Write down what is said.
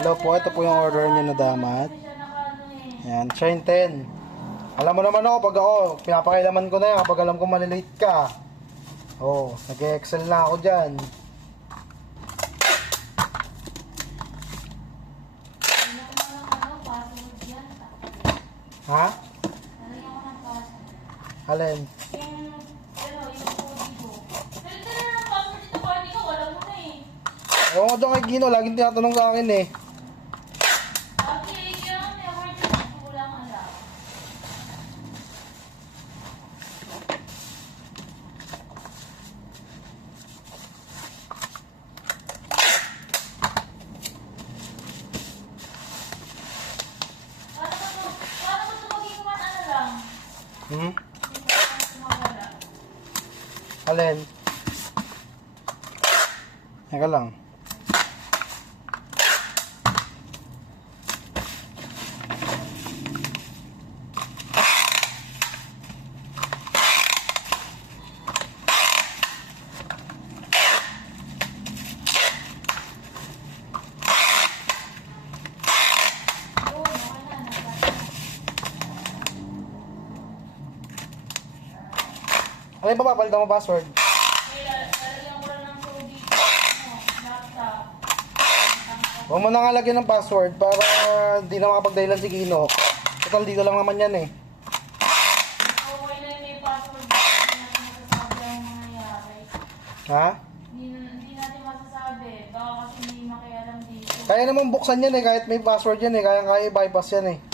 Hello po, ito po yung order niyo na damat. Yan, Shine 10. Alam mo naman ako, pag ako, pinapakailaman ko na yan kapag alam ko malilate ka. Oh, nag-excel na ako dyan. Ha? Alin? Ewan ko doon kay Gino, laging tinatanong sa akin eh. Hmm? Alin? Teka lang. Alin ba papalitan mo password? Huwag mo na nga lagyan ng password para hindi na makapagdahilan si Gino. Total dito lang naman yan eh. Okay na yung may password. Hindi natin masasabi ang mangyayari. Ha? Hindi natin masasabi. Baka kasi hindi makialam dito. Kaya naman buksan yan eh, kahit may password yan eh. Kaya i-bypass yan eh.